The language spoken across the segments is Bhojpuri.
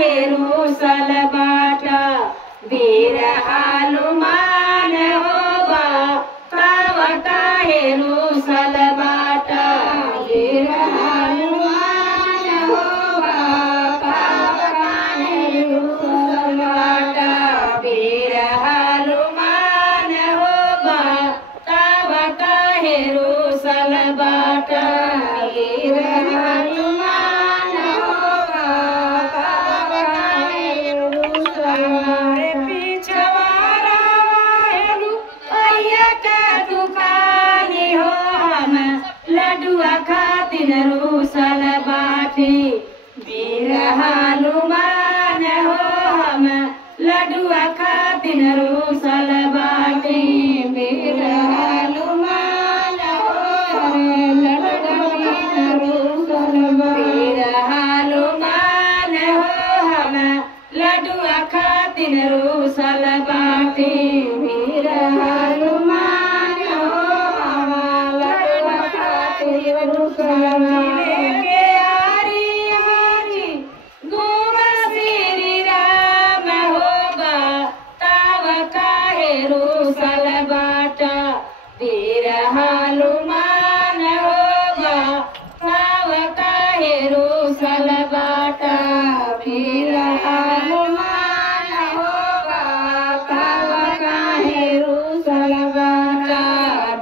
काहेरु सलबाट वीर हनुमान होबा तब काहेरु सलबाट वीर हनुमान होबा तब काहेरु सलबाट वीर हनुमान होबा तब काहेरु सलबाट वीर हनुमान होबा तब काहेरु सलबाट पिछवाड़ा हेलु अय्या का दुकानी हो हम लडुआ खातिर रूसल बाटी वीर हनुमान हो हम लडुआ खातिर रूसल बाटी वीर हनुमान हो हम लडुआ रूसल वीर हनुमान हो हम लडुआ खातिर रूसल बाटी वीर हनुमान हो हम लडुआ खातिर रूसल बाटी आरी हरि गुण श्री राम होबा तब काहेरु सलबाट वीर हनुमान होबा तब काहेरु सलबाट वीर हनुमान होबा तब काहेरु सलबाट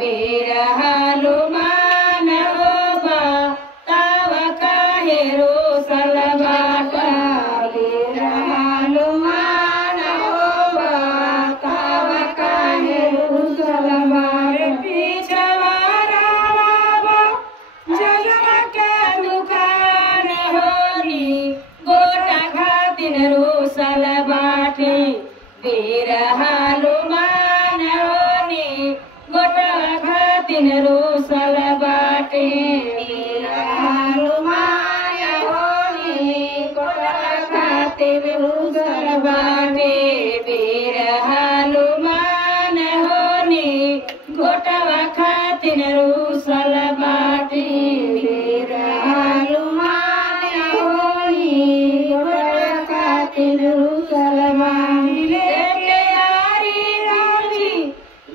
वीर हनुमान होबा तब काहेरु सलबाट वीर हनुमान होबा तब काहेरु सलबाट पिछवाड़ा बाबा जगह के दुकान होनी गोटा खातिर रूसल बाटी वीर हनुमान होनी गोटा खातिर रूसल बाटी वीर हनुमान होनी गोटा खातिर रूसल बाटी वीर हनुमान होनी गोटा खातिर रूसल बाटी वीर हनुमान होनी गोटा खातिर रूसल बाटी लेके आरी राजी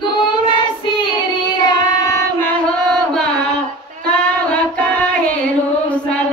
गुण श्री राम होबा तब काहेरु सल